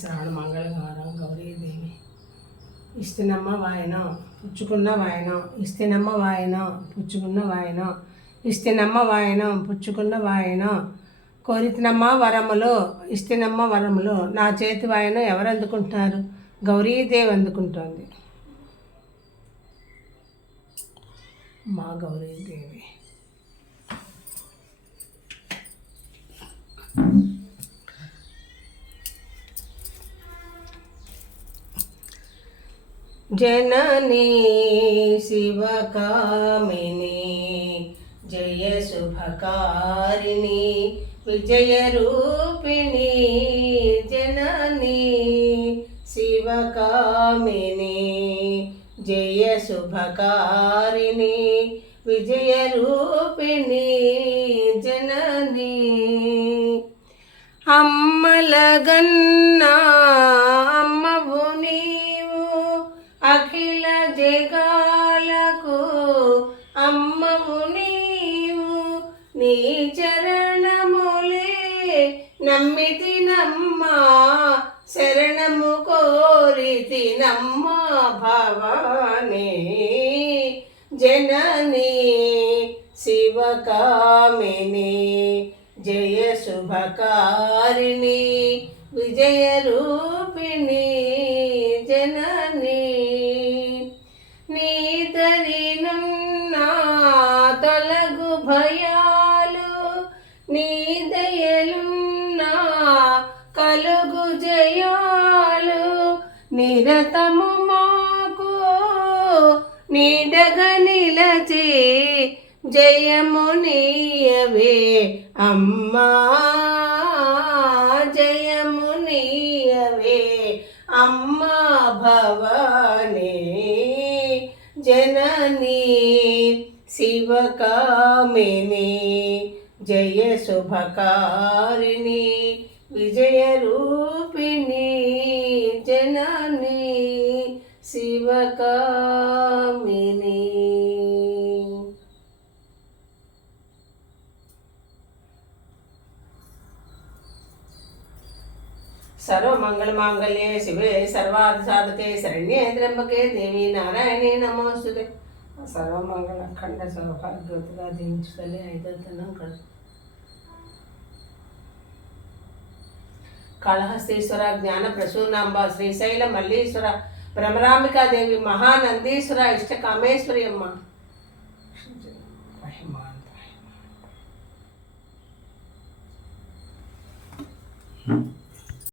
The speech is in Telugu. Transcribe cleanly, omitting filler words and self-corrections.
శ్రావణ మంగళవారం గౌరీదేవి. ఇస్తినమ్మ వాయనం పుచ్చుకున్న వాయనం, ఇస్తినమ్మ వాయనం పుచ్చుకున్న వాయనం, ఇస్తినమ్మ వాయనం పుచ్చుకున్న వాయనం, కోరితినమ్మ వరములు ఇస్తినమ్మ వరములు. నా చేతి వాయనం ఎవరు అందుకుంటున్నారు? గౌరీదేవి అందుకుంటోంది. మా గౌరీదేవి. जननी शिवकामिनी जय शुभकारिणी विजयरूपिणी, जननी शिवकामिनी जय शुभकारिणी विजयरूपिणी, जननी अम्मलगन्ना अम्मवु नीवु अखिल जगाలకు అమ్మవు నీవు, నీ చరణములే నమ్మితినమ్మా, శరణము కోరితినమ్మా భవానీ, జననీ శివకామిని జయ శుభకారిణి విజయరూపిణి, జననీ నీదరినున్నా తొలగు భయాలు, నీ దయలున్నా కలుగు జయాలు, నిరతము మాకు నీడగ నిలచి జయము నీయవే అమ్మా, జయము నీయవే అమ్మా భవానీ, जननी शिवकामिनी जय शुभकारिणी विजयरूपिणी, जननी शिवकामिनी. सर्वमंगलमांगल्ये शिवे सर्वार्थसाधके शरण्ये त्र्यंबके देवी नारायणे नमोस्तुते. सर्वमंगल अखंड सौभाग्यवतिగా దీవించుతలే ఐదతనం కాళహస్తీశ్వర జ్ఞాన ప్రసూనాంబ శ్రీశైల మల్లీశ్వర భ్రమరాంబికాదేవి మహానందీశ్వర ఇష్టకామేశ్వరి అమ్మ.